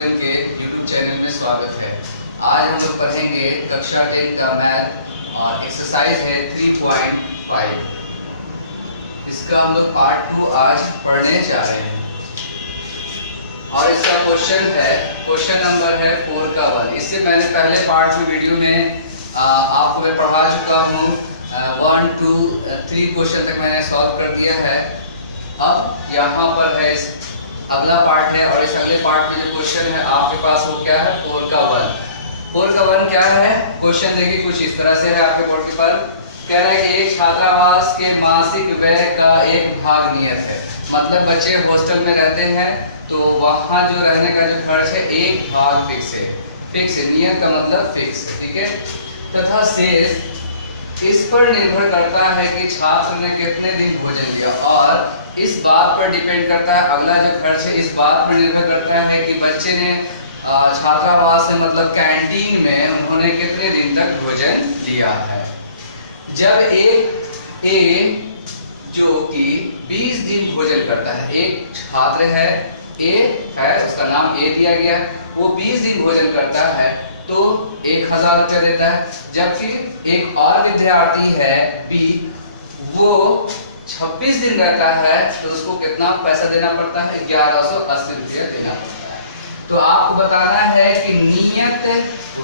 के YouTube channel में स्वागत है। आज हम लोग पढ़ेंगे कक्षा 10 का मैथ और एक्सरसाइज है 3.5। इसका हम लोग पार्ट 2 आज पढ़ने जा रहे हैं और इसका क्वेश्चन नंबर है 4 का 1। इससे मैंने पहले पार्ट में वीडियो में आपको मैं पढ़ा चुका हूँ। 1 2 3 क्वेश्चन तक मैंने सॉल्व कर दिया है। अब यहाँ पर है अगला पार्ट है और इस अगले पार्ट में जो क्वेश्चन है आपके पास वो क्या है 4 का 1। 4 का 1 क्या है? क्वेश्चन देखिए कुछ इस तरह से है आपके बोर्ड के पर। कह रहा है कि एक छात्रावास के मासिक व्यय का एक भाग नियत है। मतलब बच्चे हॉस्टल में रहते हैं तो वहाँ जो रहने का जो खर्च है एक भाग फिक्स है। फिक्स है, नियत का मतलब फिक्स है, ठीक है। तथा शेष इस पर निर्भर करता है कि छात्र ने कितने दिन भोजन किया और इस बात पर डिपेंड करता है, अगला जो खर्च है इस बात पर निर्भर करता है कि बच्चे ने छात्रावास में मतलब कैंटीन में उन्होंने कितने दिन तक भोजन लिया है। जब एक जो कि 20 दिन भोजन करता है, एक छात्र है ए है, उसका नाम ए दिया गया, वो 20 दिन भोजन करता है तो 1000 रुपया देता है। जबकि एक और विद्यार्थी है बी, वो 26 दिन रहता है तो उसको कितना पैसा देना पड़ता है? 1180 रुपया देना पड़ता है। तो आपको बताना है कि नियत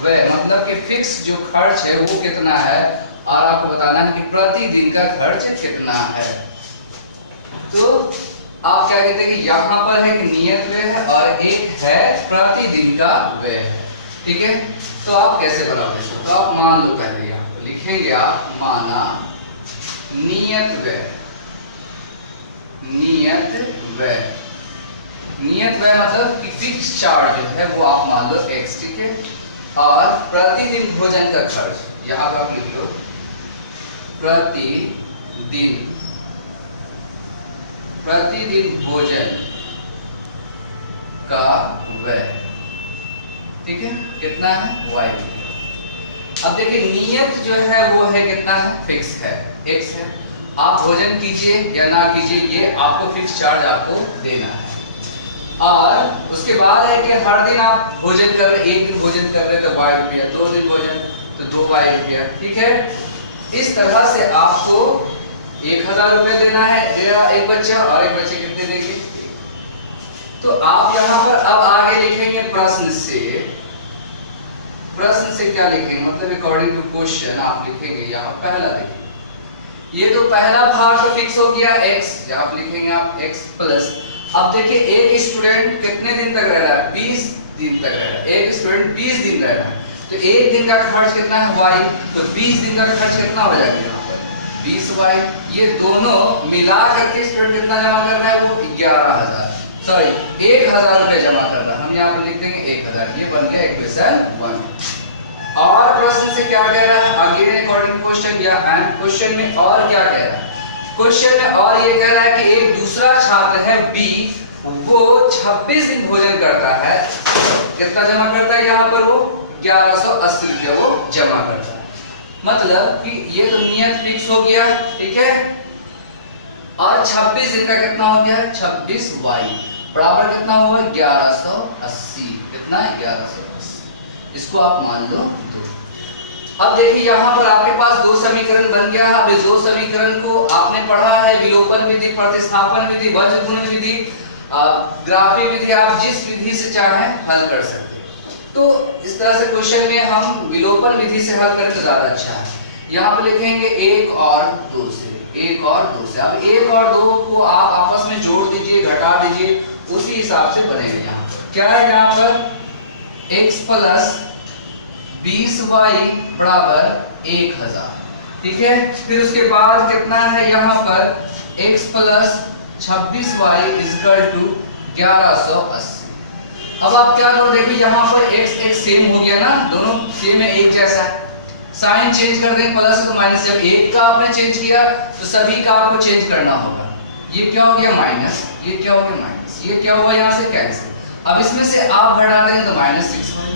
व्यय मतलब कि फिक्स जो खर्च है वो कितना है और आपको बताना है कि प्रति दिन का खर्च कितना है। तो आप क्या कहते हैं कि यहाँ पर है कि नियत व्यय है और एक है प्रति दिन का व्यय है, ठीक है। तो आप कैसे बनाओगे इसको? तो आप मान लो, पहले यहाँ पर लिखेंगे आप माना नियत व्यय। नियत व्यय मतलब कि फिक्स चार्ज जो है वो आप मान लो x, ठीक है। और प्रतिदिन भोजन का खर्च यहाँ पर आप लिख लो प्रतिदिन भोजन का व्यय, ठीक है, कितना है y। अब देखिए नियत जो है वो है कितना है? फिक्स है, x है। आप भोजन कीजिए या ना कीजिए ये आपको फिक्स चार्ज आपको देना है। और उसके बाद है कि हर दिन आप भोजन कर रहे, एक दिन भोजन कर रहे तो y रुपया, 2 दिन भोजन तो 2y रुपया, ठीक है। इस तरह से आपको 1000 रुपया देना है एक बच्चा और एक बच्चे कितने देंगे। तो आप यहाँ पर अब आगे लिखेंगे प्रश्न से क्या लिखेंगे मतलब अकॉर्डिंग टू क्वेश्चन आप लिखेंगे यहाँ पहला देखिए, ये तो पहला भाग तो फिक्स हो गया x, यहाँ पर लिखेंगे आप x प्लस। अब देखिए एक स्टूडेंट कितने दिन तक रह रहा है? 20 दिन तक रह रहा है। एक स्टूडेंट 20 दिन रह रहा है तो एक दिन का खर्च कितना है y, तो 20 दिन का खर्च कितना हो जाएगा यहाँ पर 20y। ये दोनों मिला करके स्टूडेंट कितना जमा कर रहा है? वो 1000 रुपया जमा कर रहा है। हम यहाँ पर लिख देंगे 1000, ये बन गया इक्वेशन 1। और प्रश्न से क्या कह रहा है? अगेन अकॉर्डिंग क्वेश्चन या एंड क्वेश्चन में और क्या कह रहा है? क्वेश्चन में और ये कह रहा है कि एक दूसरा छात्र है बी, वो 26 दिन भोजन करता है, कितना जमा करता है यहाँ पर? वो 1180 रुपया वो जमा करता है। मतलब कि ये तो नियत फिक्स हो गया, ठीक है। और 26 दिन का कितना हो गया? 26y बराबर कितना हुआ? 1180। कितना है? 1180। इसको आप मान लो 2। अब देखिए यहाँ पर आपके पास 2 समीकरण बन गया। अब इस 2 समीकरण को आपने पढ़ा है विलोपन विधि, प्रतिस्थापन विधि, वज्रगुणन विधि, ग्राफी विधि, आप जिस विधि से चाहें हल कर सकते हैं। तो इस तरह से क्वेश्चन में हम विलोपन विधि से हल करें तो ज्यादा अच्छा है। यहाँ पे लिखेंगे 1 और 2 से। अब 1 और 2 को आप आपस में जोड़ दीजिए, घटा दीजिए, उसी हिसाब से बनेगा। यहाँ पर क्या है? यहाँ पर x प्लस 20y बराबर 1000, ठीक है। फिर उसके बाद कितना है यहाँ पर? x plus 26y equal to 1180। अब आप क्या करो, देखिए यहाँ पर x सेम हो गया ना, दोनों सेम है, एक जैसा है। साइन चेंज कर दें, प्लस है तो माइनस। जब एक का आपने चेंज किया तो सभी का आपको चेंज करना होगा। ये क्या हो गया? माइनस। ये क्या हो गया? माइनस। ये क्या हुआ? यहाँ से कैंसिल। अब इसमें से आप घटा देंगे तो -6 होगा।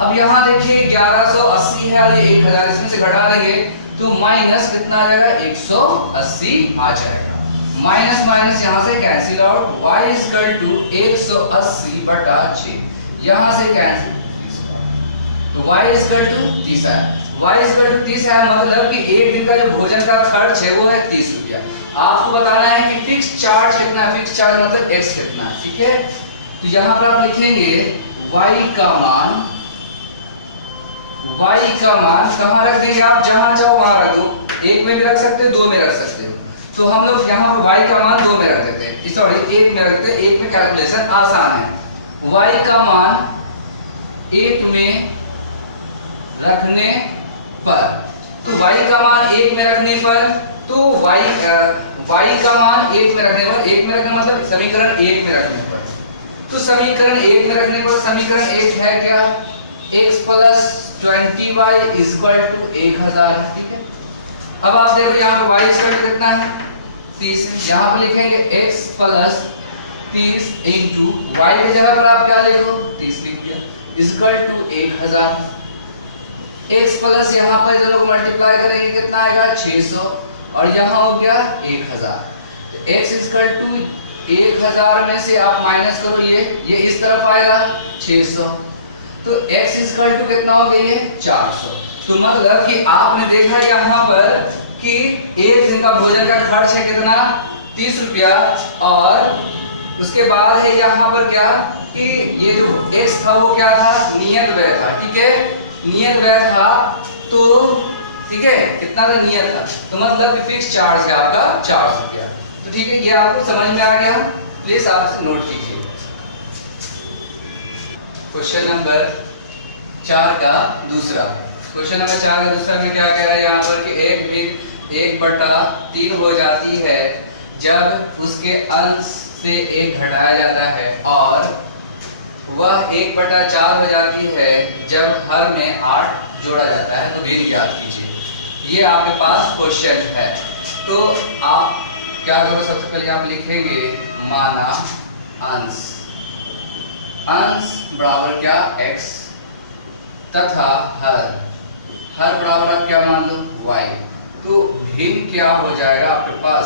अब यहाँ देखिए 1180 है और ये 1000, इसमें से घटा देंगे तो माइनस कितना आ जाएगा? 180 आ जाएगा। माइनस माइनस यहाँ से cancel out, y equal to 180/6। यहाँ से कैंसिल, तो y इक्वल टू 30 है। y इक्वल टू 30 है मतलब कि एक दिन का जो भोजन का खर्च है वो है 30 रुपया। आपको बताना है कि फिक्स चार्ज कितना है, फिक्स चार्ज मतलब x कितना है, ठीक है। तो यहाँ पर आप लिखेंगे y का मान कहाँ रख देंगे आप, जहां चाहो वहां रख दो, एक में भी रख सकते हो, दो में रख सकते हो। तो हम लोग यहाँ पर y का मान 2 में रख देते हैं, सॉरी 1 में रख देते हैं, 1 में कैलकुलेशन आसान है। y का मान 1 में रखने पर, तो y का मान 1 में रखने पर, तो y का मान 1 में रखने पर, 1 में रखने मतलब समीकरण 1 में रखने पर, तो समीकरण 1 में रखने पर समीकरण 1 है क्या, x plus 20y equal to 1000, ठीक है। अब आप देखो यहाँ पर y इक्वल टू कितना है 30, यहाँ पर लिखेंगे x प्लस 30 इंटू y की जगह पर आप क्या लिखो 30 लिख दिया इक्वल टू 1000। x प्लस यहाँ पर दोनों को मल्टीप्लाई करेंगे कितना आएगा 600 और यहाँ हो गया 1000। तो x इक्वल टू 1000 में से आप माइनस करो ये इस तरफ आएगा 600, तो x इक्वल टू कितना हो गया ये 400। तो मतलब कि आपने देखा यहाँ पर कि एक दिन का भोजन का खर्च है कितना 30 रुपया, और उसके बाद है यहाँ पर क्या कि ये जो x था वो क्या था नियत व्यय था, ठीक है, नियत व्यय था, तो ठीक है कितना था नियत था, तो मतलब फिक्स चार्ज है आपका 400 रुपया। तो ठीक है, ये आपको समझ में आ गया, प्लीज आप नोट कीजिए। क्वेश्चन नंबर 4 का दूसरा, क्वेश्चन नंबर 4 का दूसरा में क्या कह रहा है यहाँ पर कि 1/3 हो जाती है जब उसके अंश से 1 घटाया जाता है, और वह 1/4 हो जाती है जब हर में 8 जोड़ा जाता है, तो भिन्न ज्ञात कीजिए। ये आपके पास क्वेश्चन है, तो आप क्या करो, सबसे पहले आप लिखेंगे माना अंश बराबर क्या x तथा हर बराबर आप क्या मान लो y, तो भिन्न क्या हो जाएगा आपके पास,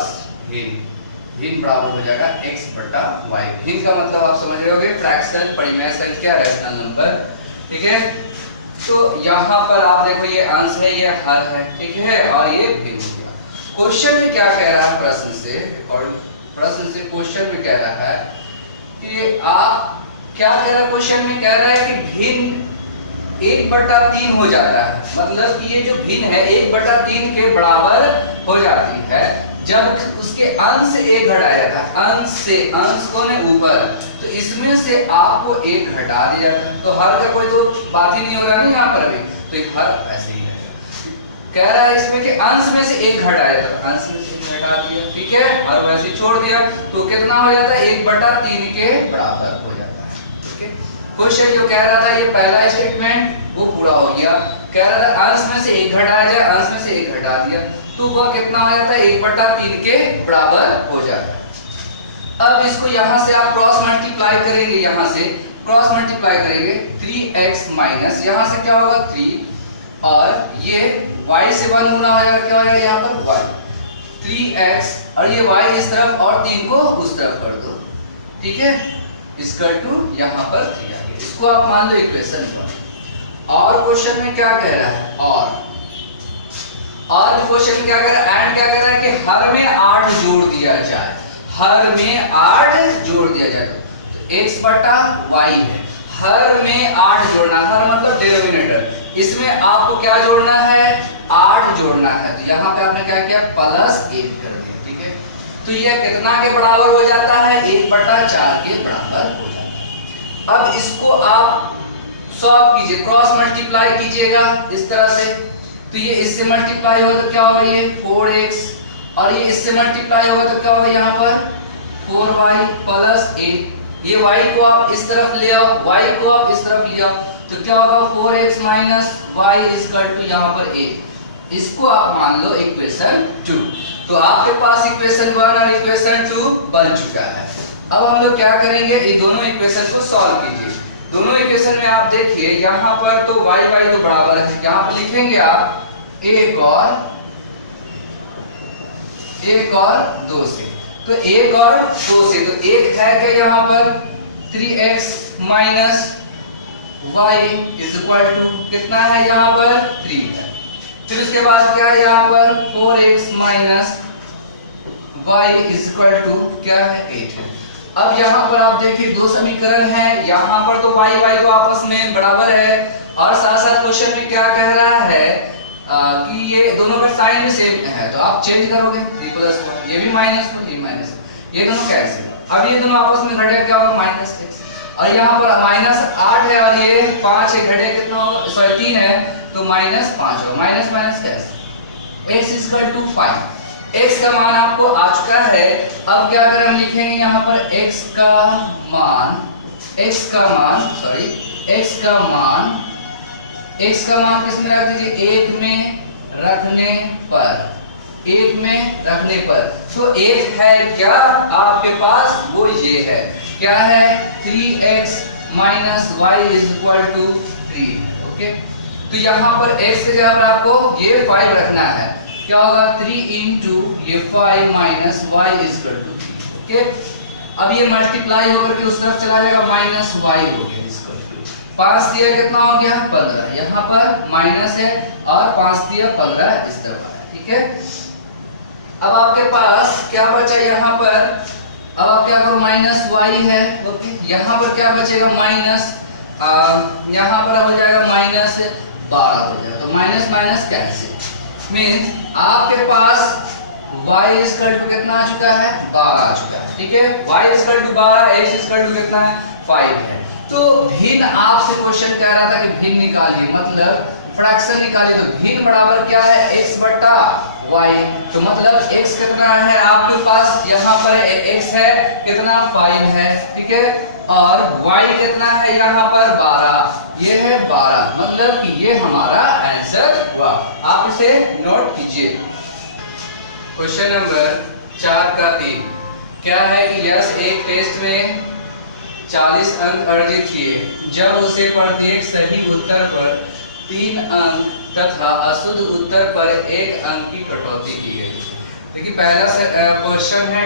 भिन्न बराबर हो जाएगा x/y। भिन्न का मतलब आप समझ रहे होगे फ्रैक्शनल परिमेय संख्या रैशनल नंबर, ठीक है। तो यहाँ पर आप देखो ये अंश है ये हर है, ठीक है, और ये भिन्न हो गया। क्वेश्चन में क्या कह रहा है प्रश्न से क्वेश्चन में कह रहा है कि आप क्या कह रहा है, क्वेश्चन में कह रहा है कि भिन्न 1/3 हो जाता है, मतलब कि ये जो भिन्न है 1/3 के बराबर हो जाती है जब उसके अंश से 1 घटाया था, अंश कौन है ऊपर, तो इसमें से आपको 1 घटा दिया जाता है, तो हर का कोई तो बात ही नहीं हो रहा है यहाँ पर भी, तो एक हर ऐसे ही है। कह रहा है इसमें कि अंश में से 1 घटाया था, अंश में से 1 घटा दिया, ठीक है, और वैसे छोड़ दिया, तो कितना हो जाता है 1/3 के बराबर हो जाता है, ठीक है। क्वेश्चन जो कह रहा था ये पहला स्टेटमेंट वो पूरा हो गया, कह रहा था अंश में से 1 घटाया जाए, अंश में से 1 घटा दिया, तो वह कितना हो जाता है 1/3 के बराबर हो जाता है। अब इसको यहाँ से आप क्रॉस मल्टीप्लाई करेंगे, यहाँ से क्रॉस मल्टीप्लाई करेंगे 3x माइनस यहाँ से क्या होगा 3, और ये y से 1 गुना हो जाएगा, क्या हो जाएगा यहाँ पर y, 3x और ये y इस तरफ और 3 को उस तरफ कर दो, ठीक है, इक्वल टू यहाँ पर 3 आ गया। इसको आप मान लो इक्वेशन 1। और क्वेश्चन में क्या कह रहा है, और क्वेश्चन में क्या कह रहा है, एंड क्या कह रहा है कि हर में 8 जोड़ दिया जाए, हर में 8 जोड़ दिया जाए, तो x/y है, हर में 8 जोड़ना, हर मतलब डिनोमिनेटर, इसमें आपको क्या जोड़ना है 8 जोड़ना है, तो यहाँ पे आपने क्या किया +1 कर दिया, ठीक है। तो यह कितना के बराबर हो जाता है 1/4 के बराबर हो जाता है। अब इसको आप सॉल्व कीजिए, क्रॉस मल्टीप्लाई कीजिएगा इस तरह से, तो ये इससे मल्टीप्लाई होगा तो क्या होगा ये 4x, और ये इससे मल्टीप्लाई होगा तो क्या होगा यहाँ पर 4y + 8, ये y को आप इस तरफ ले आओ, y को आप इस तरफ ले आओ, तो क्या होगा 4x - y = यहाँ पर 8, इसको आप मान लो इक्वेशन 2। तो आपके पास इक्वेशन 1 और इक्वेशन 2 बन चुका है। अब हम लोग क्या करेंगे, ये दोनों इक्वेशन को सॉल्व कीजिए। दोनों इक्वेशन में आप देखिए यहाँ पर तो y तो बराबर है, यहाँ पर लिखेंगे आप 1 और 2 से, तो 1 और 2 से, तो 1 है क्या यहाँ पर 3x minus y is equal to कितना है यहाँ पर 3 है। फिर उसके बाद क्या है यहाँ पर 4x minus y is equal to क्या है 8 है। अब यहाँ पर आप देखिए दो समीकरण हैं, यहाँ पर तो y तो आपस में बराबर है और साथ साथ क्वेश्चन में क्या कह रहा है कि ये दोनों का साइन भी सेम है, तो आप चेंज करोगे 3 प्लस 1, ये भी माइनस 1 ये माइनस, ये दोनों कैंसिल। अब ये दोनों आपस में घटे क्या होगा माइनस 6 और यहाँ पर माइनस 8 है और ये 5 है, घटे कितना होगा सॉरी 3 है तो माइनस 5 होगा। Minus minus cancel, x is equal to 5, x का मान आपको आ चुका है। अब क्या करें हम लिखेंगे यहाँ पर x का मान किस में रख दीजिए 1 में रखने पर तो 1 है क्या आपके पास, वो ये है क्या है 3x minus y is equal to 3। Okay, तो यहाँ पर x के जगह पर आपको ये 5 रखना है, क्या होगा 3 इंटू ये 5 minus y is equal to 3। Okay, अब ये मल्टीप्लाई होकर के उस तरफ चला जाएगा माइनस y हो गया इसको 5 दिया कितना हो गया 15, यहाँ पर माइनस है और 5 दिया 15 इस तरफ आया। ठीक है, अब आपके पास क्या बचा यहाँ पर, अब आप क्या करो माइनस y है। ओके, यहाँ पर क्या बचेगा माइनस, यहाँ पर हो जाएगा माइनस 12 हो जाएगा, तो माइनस माइनस कैंसिल मीन्स आपके पास y इज इक्वल टू कितना आ चुका है 12 आ चुका है। ठीक है, y is equal to 12, x is equal to कितना है 5 है। तो भिन्न आपसे क्वेश्चन कह रहा था कि भिन्न निकालिए, मतलब फ्रैक्शन निकालिए, तो भिन्न बराबर क्या है x बटा y, तो मतलब x कितना है आपके पास, यहाँ पर x है कितना 5 है। ठीक है, और y कितना है यहाँ पर 12, ये है 12, मतलब कि ये हमारा आंसर हुआ। आप इसे नोट कीजिए। क्वेश्चन नंबर 4 का 3 क्या है कि यश एक टेस्ट में 40 अंक अर्जित किए जब उसे प्रत्येक सही उत्तर पर 3 अंक तथा अशुद्ध उत्तर पर 1 अंक की कटौती की गई। देखिए पहला क्वेश्चन है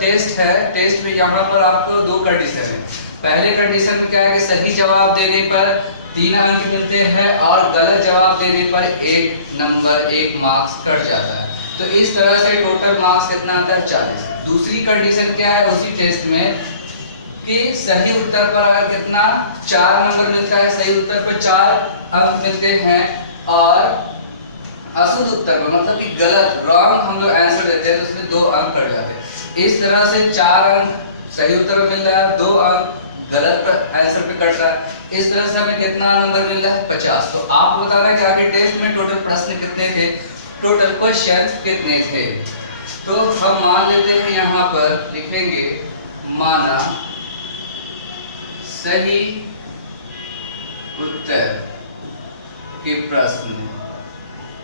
टेस्ट है, टेस्ट में यहाँ पर आपको 2 कंडीशन है। पहले कंडीशन में क्या है कि सही जवाब देने पर 3 अंक मिलते हैं और गलत जवाब देने पर 1 नंबर 1 मार्क्स कट जाता है, तो इस तरह से टोटल मार्क्स कितना आता है 40। दूसरी कंडीशन क्या है उसी टेस्ट में कि सही उत्तर पर अगर कितना 4 नंबर मिलता है, सही उत्तर पर 4 अंक मिलते हैं और अशुद्ध उत्तर पर मतलब कि गलत रॉन्ग हम लोग आंसर देते हैं तो उसमें 2 अंक कट जाते हैं। इस तरह से 4 अंक सही उत्तर पर मिल रहा है, 2 अंक गलत आंसर पे कट रहा है, इस तरह से हमें कितना नंबर मिल रहा है 50। तो आप बता रहे हैं कि आगे टेस्ट में टोटल प्रश्न कितने थे, टोटल क्वेश्चन कितने थे। तो हम मान लेते हैं यहाँ पर लिखेंगे माना सही उत्तर के प्रश्न,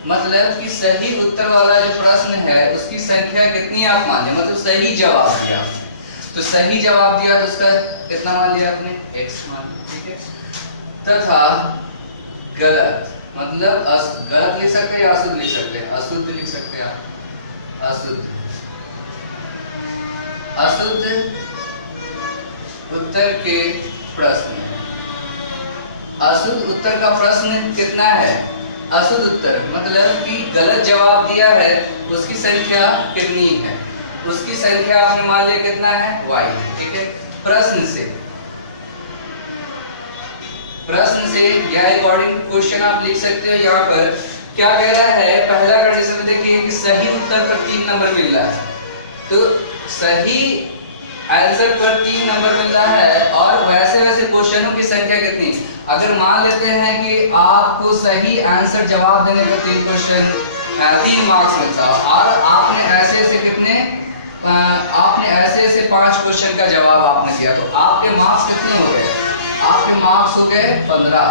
मतलब कि सही उत्तर वाला जो प्रश्न है उसकी संख्या कितनी आप मान लें, मतलब सही जवाब दिया आपने, तो सही जवाब दिया तो उसका कितना मान लिया आपने x मान लिया। ठीक है, तथा गलत मतलब गलत लिख सकते हैं या अशुद्ध लिख सकते हैं, अशुद्ध लिख सकते हैं आप, अशुद्ध उत्तर के प्रश्न, अशुद्ध उत्तर का प्रश्न कितना है, अशुद्ध उत्तर मतलब कि गलत जवाब दिया है उसकी संख्या कितनी है, उसकी संख्या आपने मान लिया कितना है y। ठीक है, प्रश्न से या अकॉर्डिंग क्वेश्चन आप लिख सकते हो। यहाँ पर क्या कह रहा है, पहला कंडीशन में देखिए कि सही उत्तर पर 3 नंबर मिल रहा है, तो सही आंसर पर 3 नंबर मिल रहा है और वैसे वैसे क्वेश्चनों की संख्या कितनी, अगर मान लेते हैं कि आपको सही आंसर जवाब देने का 3 क्वेश्चन 3 मार्क्स मिलता है और आपने ऐसे ऐसे कितने आपने ऐसे ऐसे 5 क्वेश्चन का जवाब आपने दिया, तो आपके मार्क्स कितने हो गए, आपके मार्क्स हो गए 15।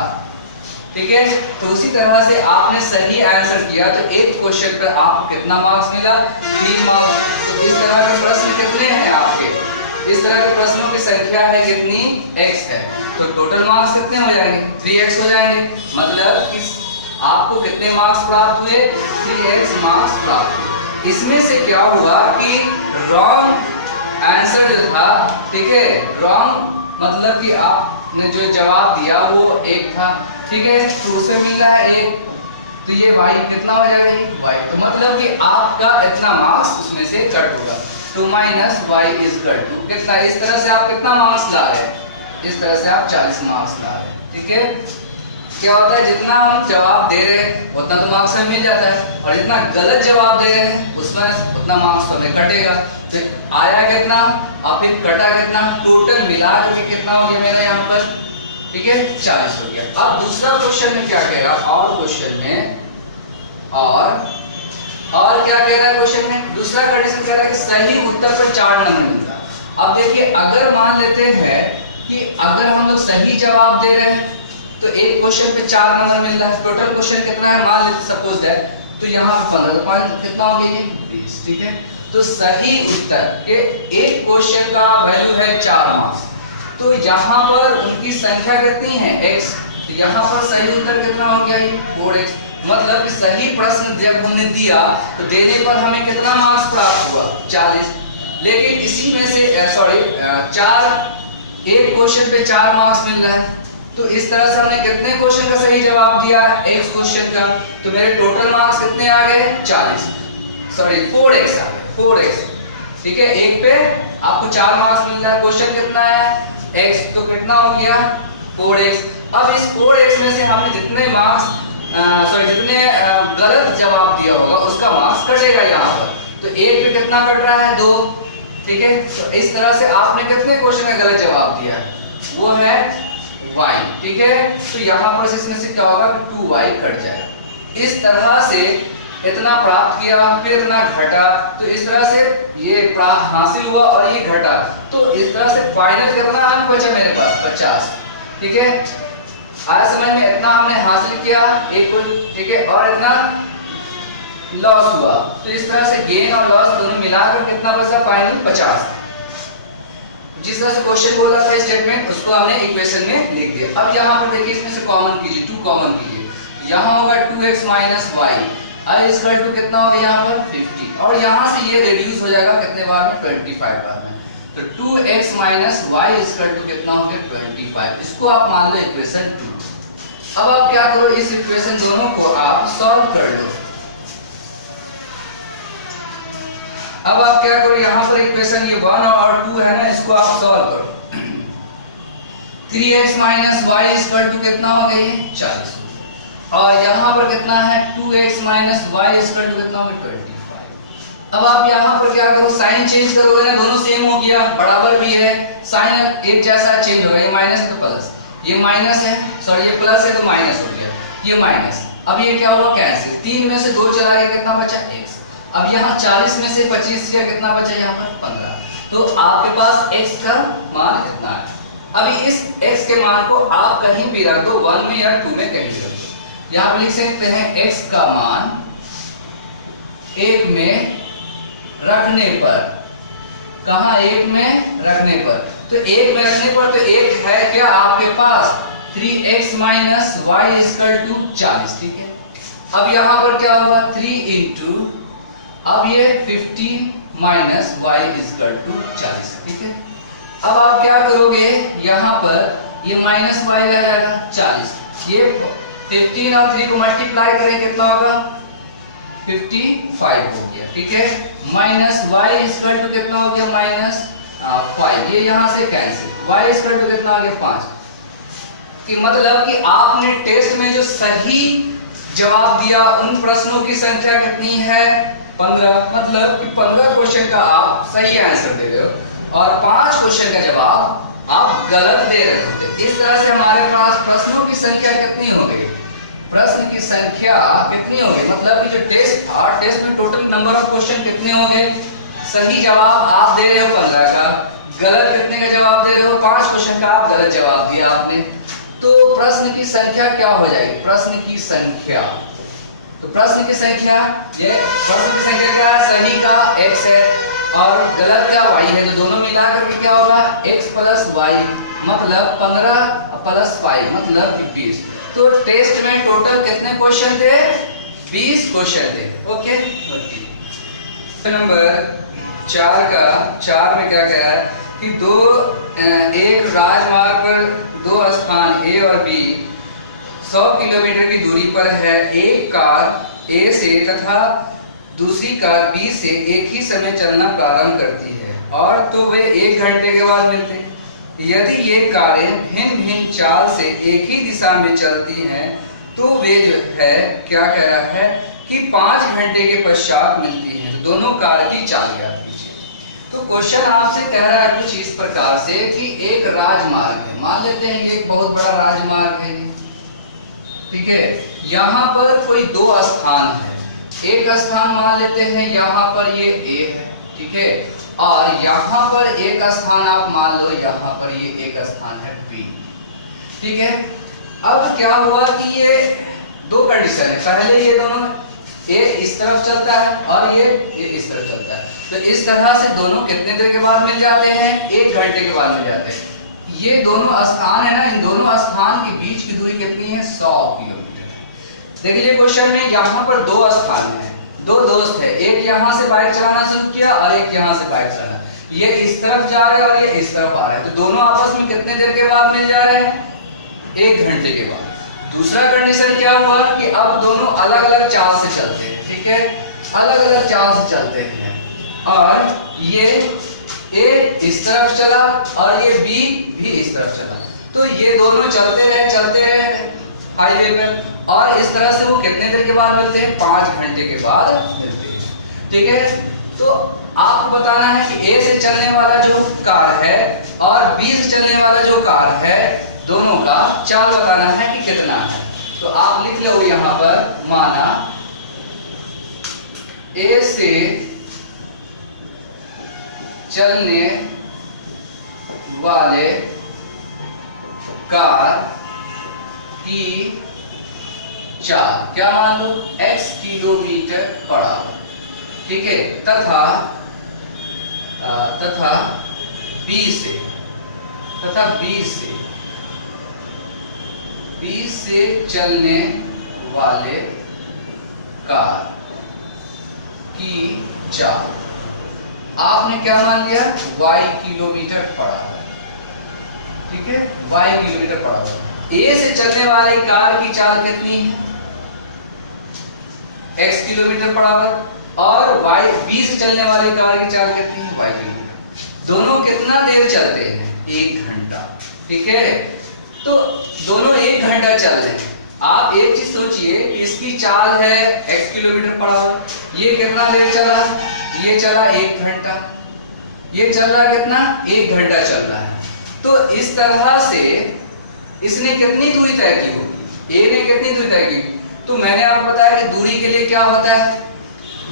ठीक है, तो उसी तरह से आपने सही आंसर किया तो एक क्वेश्चन पर आपको कितना मार्क्स मिला 3 मार्क्स। तो इस तरह के प्रश्न कितने हैं आपके, इस तरह के प्रश्नों की संख्या है कितनी x है, तो टोटल मार्क्स कितने हो जाएंगे 3x हो जाएंगे, मतलब कि आपको कितने मार्क्स प्राप्त हुए 3x मार्क्स प्राप्त हुए। इसमें से क्या हुआ कि रॉन्ग आंसर जो था, ठीक है, रॉन्ग मतलब कि आप ने जो जवाब दिया वो 1 था, ठीक है, तो उसे मिल रहा है 1, तो ये y कितना हो जाएगा y, तो मतलब कि आपका इतना मार्क्स उसमें से कट होगा, 2 minus y is equal to कितना, इस तरह से आप कितना मार्क्स ला रहे हैं, इस तरह से आप 40 मार्क्स ला रहे हैं, ठीक है। क्या होता है, जितना हम जवाब दे रहे हैं उतना तो मार्क्स हमें मिल जाता है, और जितना गलत जवाब दे रहे हैं उसमें उतना मार्क्स हमें कटेगा, तो आया कितना और फिर कटा कितना, टोटल मिला करके कितना हो गया मेरा यहाँ पर, ठीक है, 40 हो गया। अब दूसरा क्वेश्चन में क्या कहेगा, और क्वेश्चन में और क्या कह रहा है क्वेश्चन में, दूसरा कंडीशन कह रहा है कि सही उत्तर पर 4 नंबर मिलता। अब देखिए, अगर मान लेते हैं कि अगर हम लोग सही जवाब दे रहे हैं तो एक क्वेश्चन पे 4 नंबर मिल रहा है, टोटल क्वेश्चन कितना है मान लेते सपोज दैट, तो यहाँ पे 15 पॉइंट कितना हो गया 20, ठीक है। तो सही उत्तर के एक क्वेश्चन का वैल्यू है 4 मार्क्स, तो यहाँ पर उनकी संख्या कितनी है x, तो यहाँ पर सही उत्तर कितना हो गया 4x, मतलब कि सही प्रश्न जब हमने दिया तो देने पर हमें कितना मार्क्स प्राप्त हुआ 40, लेकिन इसी में से एक क्वेश्चन पे 4 मार्क्स मिल रहा है, तो इस तरह से हमने कितने क्वेश्चन का सही जवाब दिया x क्वेश्चन का, तो मेरे टोटल मार्क्स कितने आ गए 4x आ गए 4x, ठीक है। एक पे आपको 4 मार्क्स मिल रहा है, क्वेश्चन कितना है x, तो कितना हो गया 4x। अब इस 4x में से हमने जितने मार्क्स जितने गलत जवाब दिया होगा उसका मार्क्स कटेगा यहाँ पर, तो एक पे कितना कट रहा है 2, ठीक है। तो इस तरह से आपने कितने क्वेश्चन का गलत जवाब दिया है, वो है y, ठीक है। तो यहाँ पर इसमें से क्या होगा 2y कट जाएगा, इस तरह से इतना प्राप्त किया फिर इतना घटा, तो इस तरह से ये प्राप्त हासिल हुआ और ये घटा, तो इस तरह से फाइनल कितना अंक बचा मेरे पास 50, ठीक है। आज समझ में इतना हमने हासिल किया एक, ठीक है, और इतना लॉस हुआ, तो इस तरह से गेन और लॉस दोनों मिलाकर कितना बचा फाइनल 50। जिस तरह से क्वेश्चन बोला था स्टेटमेंट उसको हमने इक्वेशन में लिख दिया। अब यहाँ पर देखिए इसमें से कॉमन कीजिए, 2 कॉमन कीजिए, यहाँ होगा 2x minus Y, I equal to कितना होगा यहाँ पर 50, और यहाँ से ये रिड्यूस हो जाएगा कितने बार में 25 बार में, तो 2x minus Y equal to कितना हो गया 25, इसको आप मान लो इक्वेशन 2। अब आप क्या करो, इस इक्वेशन दोनों को आप सॉल्व कर लो। अब आप क्या करो, यहाँ पर इक्वेशन ये 1 और 2 है ना, इसको आप सॉल्व करो। 3x minus Y equal to कितना हो गया ये 40, और यहाँ पर कितना है 2x minus Y equal to कितना हो गया 25। अब आप यहाँ पर क्या करो, साइन चेंज करोगे ना, दोनों सेम हो गया, बराबर भी है, साइन एक जैसा चेंज होगा, ये माइनस है तो प्लस, ये माइनस है सॉरी ये प्लस है तो माइनस हो गया, ये माइनस, अब ये क्या हुआ कैंसिल, 3 में से 2 चला गया, कितना बचा x। अब यहाँ 40 में से 25 गया, कितना बचा यहाँ पर 15, तो आपके पास x का मान कितना है। अभी इस x के मान को आप कहीं भी रख दो, 1 में या 2 में कहीं भी रख दो। यहाँ पर लिख सकते हैं x का मान 1 में रखने पर, कहाँ 1 में रखने पर, तो 1 में रखने पर तो 1 है क्या आपके पास 3x minus Y equal to 40, ठीक है। अब यहाँ पर क्या होगा 3 इंटू, अब ये 50 माइनस वाई इक्वल टू 40, ठीक है। अब आप क्या करोगे, यहाँ पर ये माइनस वाई रह जाएगा 40, ये 15 और 3 को मल्टीप्लाई करें कितना होगा 55 हो गया, ठीक है। माइनस वाई इक्वल टू कितना हो गया -5, ये यहाँ से कैंसिल, वाई इक्वल टू कितना आ गया 5, कि मतलब कि आपने टेस्ट में जो सही जवाब दिया उन प्रश्नों की संख्या कितनी है 15, मतलब कि 15 क्वेश्चन का आप सही आंसर दे रहे हो और 5 क्वेश्चन का जवाब आप गलत दे रहे हो। तो इस तरह से हमारे पास प्रश्नों की संख्या कितनी हो गई, प्रश्न की संख्या कितनी हो गई, मतलब कि जो टेस्ट था, टेस्ट में टोटल नंबर ऑफ क्वेश्चन कितने हो गए, सही जवाब आप दे रहे हो 15 का, गलत कितने का जवाब दे रहे हो 5 क्वेश्चन का आप गलत जवाब दिया आपने, तो प्रश्न की संख्या क्या हो जाएगी, प्रश्न की संख्या, तो प्रश्न की संख्या, ये प्रश्न की संख्या क्या है, सही का x है और गलत का y है, तो दोनों मिला करके क्या होगा x प्लस वाई, मतलब 15 प्लस 5 मतलब 20। तो टेस्ट में टोटल कितने क्वेश्चन थे 20 क्वेश्चन थे, ओके। नंबर 4 का 4 में क्या कह रहा है कि एक राजमार्ग पर दो स्थान ए और बी 100 किलोमीटर की दूरी पर है। एक कार ए से तथा दूसरी कार बी से एक ही समय चलना प्रारंभ करती है और तो वे 1 घंटे के बाद मिलते हैं। यदि ये कारें भिन्न भिन्न चाल से एक ही दिशा में चलती हैं तो वे जो है क्या कह रहा है कि 5 घंटे के पश्चात मिलती हैं। तो दोनों कार की चाल याद कीजिए। तो क्वेश्चन आपसे कह रहा है कुछ इस प्रकार से कि एक राजमार्ग है, मान लेते हैं ये एक बहुत बड़ा राजमार्ग है, ठीक है। यहाँ पर कोई 2 स्थान है। एक स्थान मान लेते हैं यहाँ पर ये ए है, ठीक है, और यहाँ पर एक स्थान आप मान लो यहाँ पर ये एक स्थान है बी, ठीक है। अब क्या हुआ कि ये 2 कंडीशन है। पहले ये दोनों ए इस तरफ चलता है और ये इस तरफ चलता है, तो इस तरह से दोनों कितने देर के बाद मिल जाते हैं? 1 घंटे के बाद मिल जाते हैं। ये दोनों स्थान है ना, इन दोनों स्थान के बीच की दूरी कितनी है? 100 किलोमीटर। देखिए क्वेश्चन में यहाँ पर 2 स्थान है, 2 दोस्त है, एक यहाँ से बाइक चलाना शुरू किया और एक यहाँ से बाइक चलाना। ये इस तरफ जा रहे हैं और ये इस तरफ आ रहे हैं, तो दोनों आपस में कितने देर के बाद मिल जा रहे हैं? 1 घंटे के बाद। दूसरा कंडीशन क्या हुआ कि अब दोनों अलग अलग चाल से चलते हैं, ठीक है, अलग अलग चाल से चलते हैं और ये ए इस तरफ चला और ये बी भी इस तरफ चला, तो ये दोनों चलते रहे हाईवे पर, और इस तरह से वो कितने देर के बाद मिलते हैं? 5 घंटे के बाद मिलते हैं, ठीक है। तो आपको बताना है कि ए से चलने वाला जो कार है और बी से चलने वाला जो कार है, दोनों का चाल बताना है कि कितना है। तो आप लिख लो यहाँ पर, माना ए से चलने वाले कार की चाल क्या मान लो? x किलोमीटर पर आवर, ठीक है, तथा बी से चलने वाले कार की चाल आपने क्या मान लिया? y किलोमीटर पर आवर, ठीक है, y किलोमीटर पर आवर। ए से चलने वाली कार की चाल कितनी है? x किलोमीटर पर आवर, और बी से चलने वाली कार की चाल कितनी है? y kilometre. दोनों कितना देर चलते हैं? 1 घंटा, ठीक है। तो दोनों 1 घंटा चल रहे हैं। आप एक चीज सोचिए कि इसकी चाल है x किलोमीटर पर आवर, ये कितना देर चला? ये चला 1 घंटा, ये चल रहा कितना? 1 घंटा चल रहा है। तो इस तरह से इसने कितनी दूरी तय की होगी? ए ने कितनी दूरी तय की? तो मैंने आपको बताया कि दूरी के लिए क्या होता है?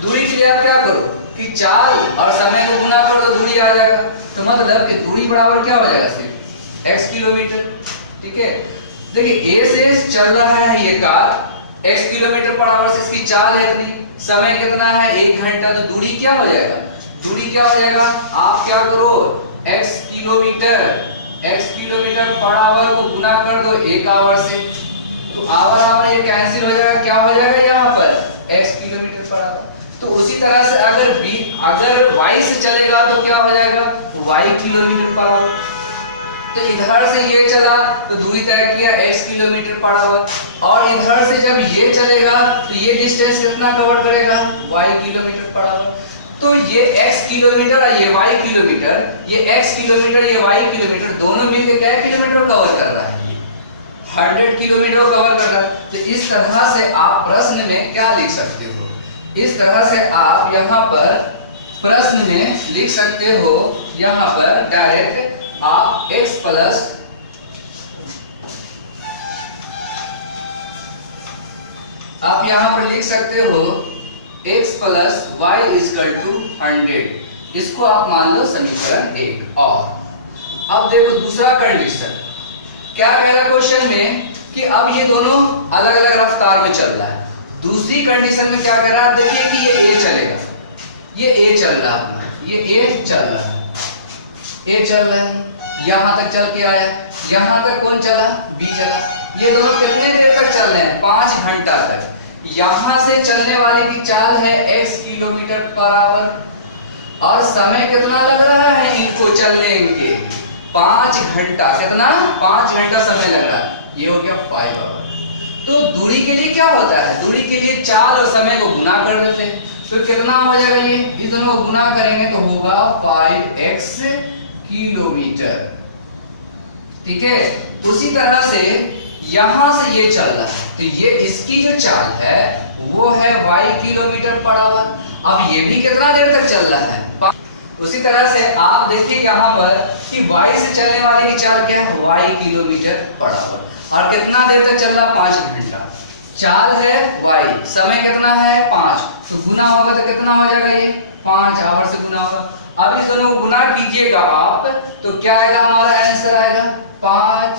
दूरी के लिए आप क्या करो कि चाल और समय को गुना कर दो, दूरी आ जाएगा। तो मतलब कि दूरी बराबर क्या हो जाएगा? सिर्फ x किलोमीटर, ठीक है। देखिए ए से चल रहा है ये car x kilometre per hour से, इसकी चाल है इतनी, समय कितना है? 1 घंटा। तो दूरी क्या हो जाएगा? दूरी क्या हो जाएगा? आप क्या करो, x किलोमीटर पर आवर को गुना कर दो 1 आवर से, तो आवर ये कैंसिल हो जाएगा, क्या हो जाएगा यहाँ पर? x kilometre per hour. तो उसी तरह से अगर y से चलेगा तो क्या हो जाएगा? y kilometre per hour. तो इधर से ये चला तो दूरी तय किया x किलोमीटर पर आवर, और इधर से जब ये चलेगा तो ये डिस्टेंस कितना कवर करेगा? y kilometre per hour. तो ये x किलोमीटर और ये y किलोमीटर, ये x किलोमीटर ये y किलोमीटर दोनों मिलकर क्या किलोमीटर कवर कर रहा है? 100 किलोमीटर कवर कर रहा है। तो इस तरह से आप प्रश्न में क्या लिख सकते हो? इस तरह से आप यहाँ पर प्रश्न में लिख सकते हो, यहाँ पर डायरेक्ट आप x प्लस आप यहाँ पर लिख सकते हो x plus y equal to 100। इसको आप मान लो समीकरण 1। और अब देखो दूसरा कंडीशन क्या कह रहा है क्वेश्चन में कि अब ये दोनों अलग अलग रफ्तार में चल रहा है। दूसरी कंडीशन में क्या कह रहा है? देखिए कि ये a चलेगा, ये a चल रहा है, ये a चल रहा है, a चल रहा है, यहाँ तक चल के आया, यहाँ तक कौन चला? b चला। ये दोनों कितने देर तक चल रहे हैं? 5 घंटा तक। यहाँ से चलने वाले की चाल है x किलोमीटर पर आवर, और समय कितना लग रहा है इनको चलने के? 5 घंटा, कितना 5 घंटा समय लग रहा है, ये हो गया 5 आवर। तो दूरी के लिए क्या होता है, दूरी के लिए चाल और समय को गुना कर देते हैं, तो कितना हो जाएगा, ये इस दोनों को गुना करेंगे तो होगा 5x किलोमीटर। ठीक है, उसी तरह से यहां से ये चल रहा है, तो ये इसकी जो चाल है वो है y किलोमीटर पर आवर। अब ये भी कितना देर तक चल रहा है। उसी तरह से आप देखिए यहाँ पर कि y से चलने वाले की चाल क्या है, y किलोमीटर पर आवर, और कितना देर तक चल रहा है, 5 घंटा। चाल है y, समय कितना है 5, तो गुना होगा तो कितना हो जाएगा, ये 5 आवर से गुना होगा। अब इस दोनों को गुना कीजिएगा आप, तो क्या आएगा, हमारा आंसर आएगा 5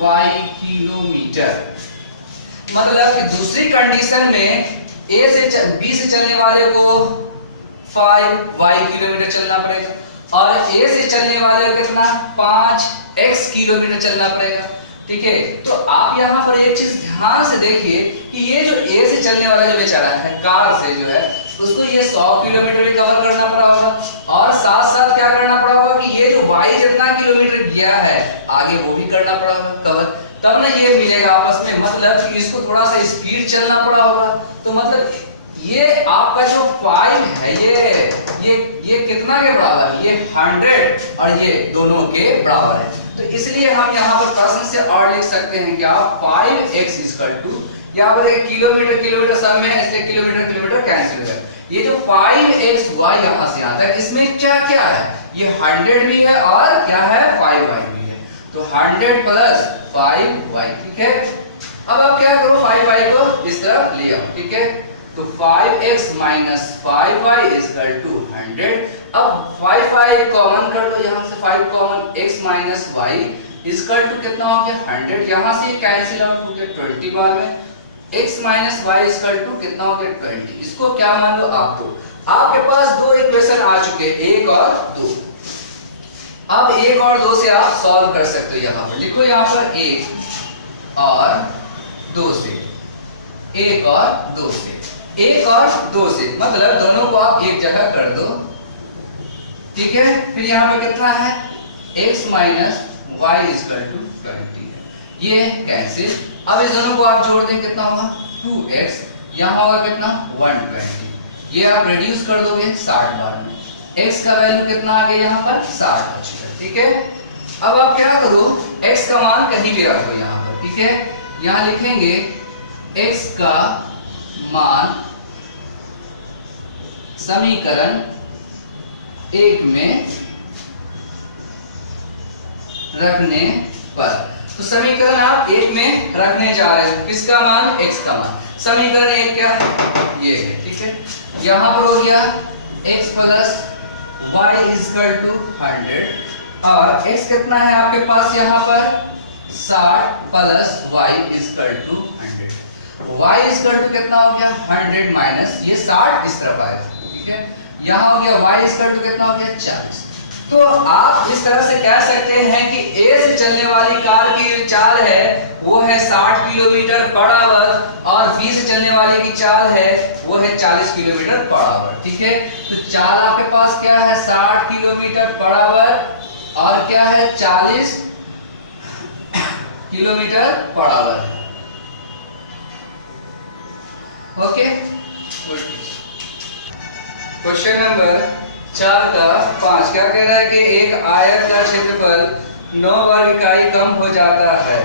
y किलोमीटर। मतलब कि दूसरी कंडीशन में A से B से चलने वाले को 5 y किलोमीटर चलना पड़ेगा, और A से चलने वाले को कितना 5x किलोमीटर चलना पड़ेगा। ठीक है, तो आप यहाँ पर एक चीज ध्यान से देखिए कि ये जो A से चलने वाला जो बेचारा है कार से जो है, उसको ये 100 किलोमीटर भी कवर करना पड़ा होगा, और साथ साथ क्या करना पड़ा होगा कि ये जो y जितना किलोमीटर गया है आगे वो भी करना पड़ा होगा कवर, तब ना ये मिलेगा आपस में। मतलब कि इसको थोड़ा सा स्पीड चलना पड़ा होगा, तो मतलब ये आपका जो 5 है ये कितना के बराबर है, ये 100 और ये दोनों के बराबर है। तो इसलिए हम यहाँ पर प्रश्न से और लिख सकते हैं क्या, 5x यहाँ पर किलोमीटर किलोमीटर सब में, इसलिए किलोमीटर किलोमीटर कैंसिल हो जाएगा। ये जो 5xy यहाँ से आता है, इसमें क्या क्या है, ये 100 भी है और क्या है 5y भी है, तो 100 प्लस 5y। ठीक है, अब आप क्या करो, 5y को इस तरफ ले आओ। ठीक है, तो 5x minus 5y is equal to 100। अब 5 कॉमन कर दो, यहाँ से 5 common, x minus y is equal to कितना हो गया 100, यहाँ से कैंसिल आउट हो गया 20 बार में, x minus y is equal to कितना हो गया 20। इसको क्या मान लो आप, दो, आपके पास दो इक्वेशन आ चुके हैं, 1 और 2। अब 1 और 2 से आप सॉल्व कर सकते हो। यहाँ पर लिखो, यहाँ पर 1 और 2 से, 1 और 2 से, 1 और 2 से, मतलब दोनों को आप एक जगह कर दो। ठीक है, फिर यहाँ पे कितना है, x minus y is equal to 20, ये कैंसिल। अब इस दोनों को आप जोड़ दें, कितना होगा 2x, यहाँ होगा कितना 120, ये आप रिड्यूस कर दोगे 60 बार में, x का वैल्यू कितना आ गया यहाँ पर 60 आ चुका है। ठीक है, अब आप क्या करो, x का मान कहीं भी रखो यहाँ पर। ठीक है, यहाँ लिखेंगे x का मान समीकरण 1 में रखने पर, तो समीकरण आप 1 में रखने जा रहे हैं, किसका मान, x का मान। समीकरण 1 क्या है, ये है। ठीक है, यहाँ पर हो गया x plus y is equal to 100, और x कितना है आपके पास यहाँ पर 60 plus y is equal to 100। y is equal to कितना हो गया 100 माइनस ये 60 इस तरफ आएगा। ठीक है, यहाँ हो गया y इज इक्वल टू कितना हो गया 40। तो आप इस तरह से कह सकते हैं कि A से चलने वाली कार की चाल है वो है 60 किलोमीटर पर आवर, और B से चलने वाली की चाल है वो है 40 किलोमीटर पर आवर। ठीक है, तो चाल आपके पास क्या है 60 किलोमीटर पर आवर, और क्या है 40 kilometre per hour. Okay, good. Question number 4 का 5 क्या कह रहा है कि एक आयत का क्षेत्रफल 9 वर्ग इकाई कम हो जाता है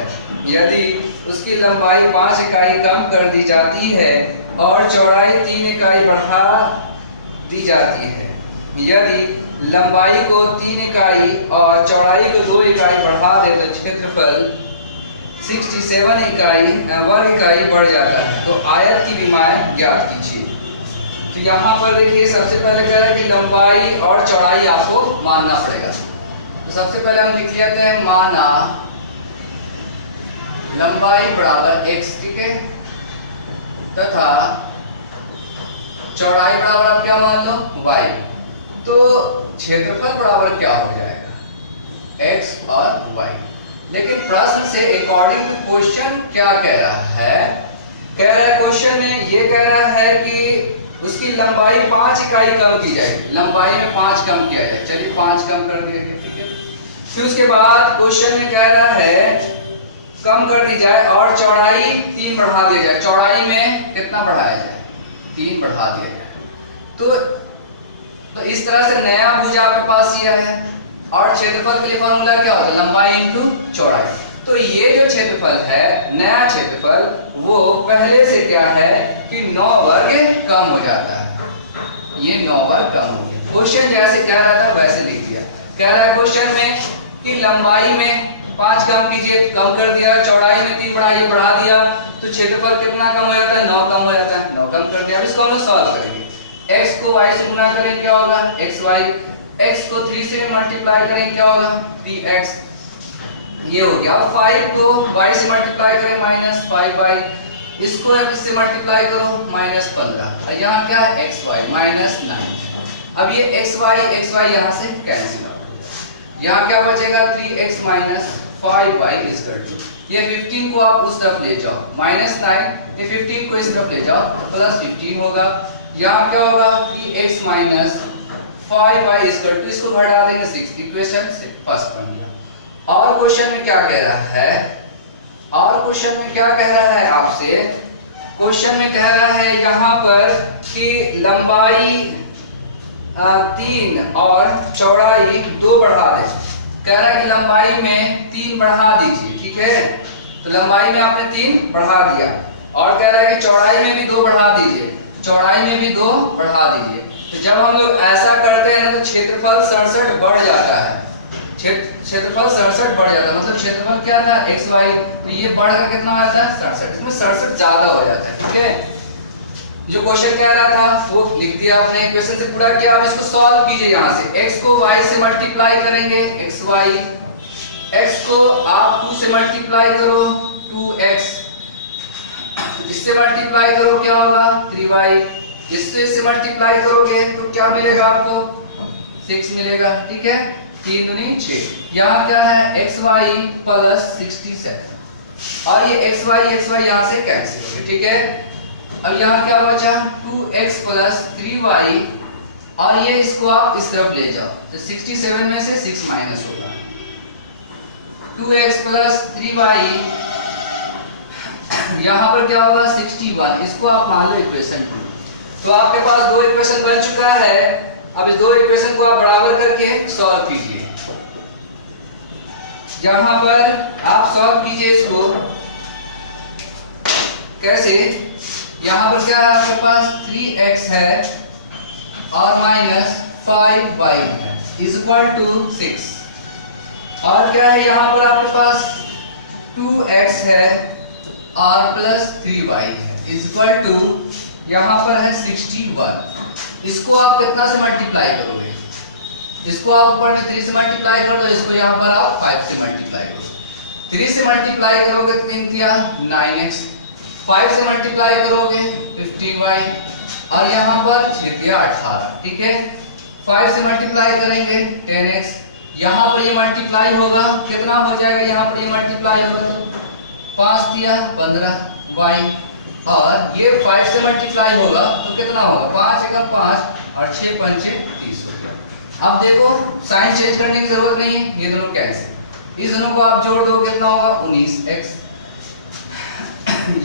यदि उसकी लंबाई 5 इकाई कम कर दी जाती है और चौड़ाई 3 इकाई बढ़ा दी जाती है। यदि लंबाई को 3 इकाई और चौड़ाई को 2 इकाई बढ़ा दे तो क्षेत्रफल 67 इकाई वर्ग इकाई बढ़ जाता है, तो आयत की विमाएं ज्ञात कीजिए। तो यहाँ पर देखिए सबसे पहले कह रहा है कि लंबाई और चौड़ाई आपको मानना पड़ेगा। तो सबसे पहले हम लिख लेते हैं माना लंबाई बराबर x, ठीक है, तथा चौड़ाई बराबर आप क्या मान लो y। तो क्षेत्रफल बराबर क्या हो जाएगा x और y। लेकिन प्रश्न से अकॉर्डिंग टू क्वेश्चन क्या कह रहा है, कह रहा है क्वेश्चन में ये कह रहा है कि उसकी लंबाई 5 इकाई कम की जाए, लंबाई में 5 कम किया जाए। चलिए 5 कम कर दिया, ठीक है। फिर उसके बाद क्वेश्चन में कह रहा है कम कर दी जाए और चौड़ाई 3 बढ़ा दिया जाए। चौड़ाई में कितना बढ़ाया जाए? 3 बढ़ा दिया जाए। तो इस तरह से नया भुजा आपके पास ये है। और क्षेत्रफल के लिए फॉर्मूला क्या होता है? लंबाई इंटू चौड़ाई। तो ये जो क्षेत्रफल है, नया क्षेत्रफल, वो पहले से क्या है कि 9 वर्ग कम हो जाता है। ये 9 वर्ग कम हो गया। क्वेश्चन जैसे कह रहा था वैसे लिख दिया। कह रहा है क्वेश्चन में कि लंबाई में 5 कम कीजिए, कम कर दिया। चौड़ाई में 3 बढ़ा दिया, तो क्षेत्रफल कितना कम हो जाता है? 9 कम हो जाता है। 9 कम कर दिया। अब इसको हम लोग सॉल्व करेंगे। x को y से गुना करें क्या होगा? xy। x को 3 से मल्टीप्लाई करें क्या होगा? 3x। ये हो गया। अब 5 को y से मल्टीप्लाई करें -5y। इसको अब इससे मल्टीप्लाई करो -15। और यहाँ क्या है? xy -9। अब ये xy यहाँ से कैंसिल आउट हो जाएगा। यहाँ क्या बचेगा? 3x - 5y = ये 15 को आप उस तरफ ले जाओ -9, ये 15 को इस तरफ ले जाओ +15 होगा। यहाँ क्या होगा? 3x - 5y = इसको घटा देंगे 6। इक्वेशन से फर्स्ट बन गया। और क्वेश्चन में क्या कह रहा है? और क्वेश्चन में क्या कह रहा है आपसे? क्वेश्चन में कह रहा है यहाँ पर कि लंबाई 3 और चौड़ाई 2 बढ़ा दें। कह रहा है कि लंबाई में 3 बढ़ा दीजिए, ठीक है? तो लंबाई में आपने 3 बढ़ा दिया और कह रहा है कि चौड़ाई में भी 2 बढ़ा दीजिए। चौड़ाई में भी 2 बढ़ा दीजिए। तो जब हम लोग ऐसा करते हैं ना, तो क्षेत्रफल 67 बढ़ जाता है। क्षेत्रफल 67 बढ़ जाता है। मतलब क्षेत्रफल क्या था? xy, तो ये बढ़कर कितना हो जाता है? 67। इसमें 67 ज्यादा हो जाता है, ठीक है? जो क्वेश्चन कह रहा था वो लिख दिया आपने, इक्वेशन से पूरा किया। अब इसको सॉल्व कीजिए। यहाँ से x को y से मल्टीप्लाई करेंगे xy। x को आप 2 से मल्टीप्लाई करो 2x। इससे मल्टीप्लाई करो क्या होगा? 3y। इससे मल्टीप्लाई करोगे तो क्या मिलेगा आपको? 6 मिलेगा, ठीक है? 3 दूनी 6। यहाँ क्या है? xy + 67। और ये xy यहाँ से कैंसिल हो गया, ठीक है? अब यहाँ क्या बचा? 2x + 3y। और ये इसको आप इस तरफ ले जाओ तो 67 में से 6 माइनस होगा। 2x + 3y यहाँ पर क्या होगा? 61। इसको आप मान लो इक्वेशन 2। तो आपके पास 2 इक्वेशन बन चुका है। अब इस 2 इक्वेशन को आप बराबर करके सॉल्व कीजिए। यहाँ पर आप सॉल्व कीजिए इसको। कैसे? यहाँ पर क्या है आपके पास? 3x है और -5y = 6। और क्या है? यहाँ पर आपके पास 2x है और +3y = यहाँ पर है 61। इसको आप कितना से मल्टीप्लाई करोगे? इसको आप ऊपर में 3 से मल्टीप्लाई कर दो, इसको यहाँ पर आप 5 से मल्टीप्लाई करो। 3 से मल्टीप्लाई करोगे तो 3 तिया 9x। 5 से मल्टीप्लाई करोगे 15y। और यहाँ पर 6 तिया 18, ठीक है? 5 से मल्टीप्लाई करेंगे 10x। यहाँ पर ये मल्टीप्लाई होगा, कितना हो जाएगा? यहाँ पर ये मल्टीप्लाई होगा तो 5 तिया 15y। और ये 5 से मल्टीप्लाई होगा तो कितना होगा? 5 × 5 और 6 × 5 = 30 हो गया। अब देखो साइन चेंज करने की जरूरत नहीं है, ये दोनों कैंसिल। इस दोनों को आप जोड़ दो, कितना होगा? 19x।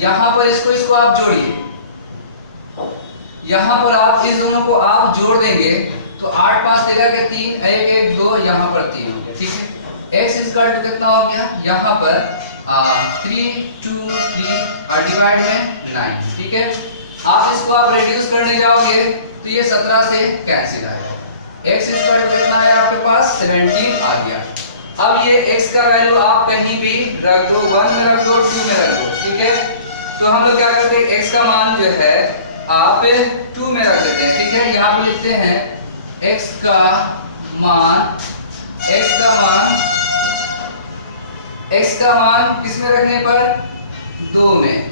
यहाँ पर इसको आप जोड़िए। यहाँ पर आप इस दोनों को आप जोड़ देंगे तो 8 5 देगा कि 3, 1 1 2, यहाँ पर 3 हो गया, ठीक है? x = कितना हो गया? यहाँ पर 3 2 3 और डिवाइड में 9, ठीक है? आप इसको आप रेड्यूस करने जाओगे तो ये 17 से कैंसिल आएगा। x = कितना है आपके पास? 17 आ गया। अब ये x का वैल्यू आप कहीं भी रख दो, 1 में रख दो, 2 में रख दो, ठीक है? तो हम लोग क्या करते हैं? x का मान जो है आप 2 में रख देते हैं, ठीक है? यहाँ पर लिखते हैं x का मान किस में रखने पर? 2 में।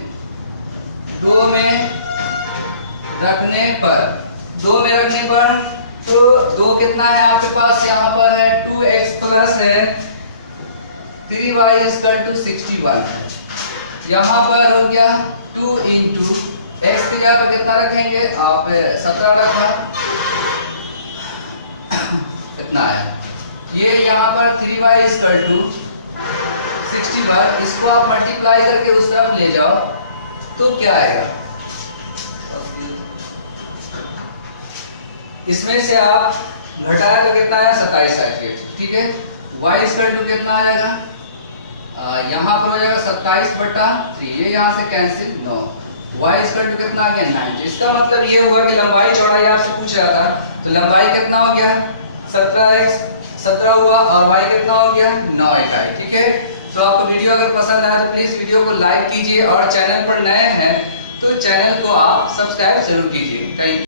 2 में रखने पर तो 2 कितना है आपके पास? यहाँ पर है 2x प्लस है 3y = 61। यहाँ पर हो गया 2 × x की जगह पर कितना रखेंगे आप? 17 रखा, कितना आया? ये यहाँ पर 3y इक्वल टू 60 पर इसको आप मल्टीप्लाई करके उस तरफ ले जाओ तो क्या आएगा? इसमें से आप घटाया तो कितना आया? 27 आएगा। ठीक है, y इक्वल टू कितना आ जाएगा? यहाँ पर हो जाएगा 27/3, ये यहाँ से कैंसिल 9। y इक्वल टू कितना आ गया? 9। तो इसका मतलब ये हुआ कि लंबाई चौड़ाई आपसे पूछ रहा था, तो लंबाई कितना हो गया? 17 हुआ और y कितना हो गया? 9 इकाई। ठीक है, तो आपको वीडियो अगर पसंद आया तो प्लीज वीडियो को लाइक कीजिए और चैनल पर नए हैं तो चैनल को आप सब्सक्राइब जरूर कीजिए। Thank you.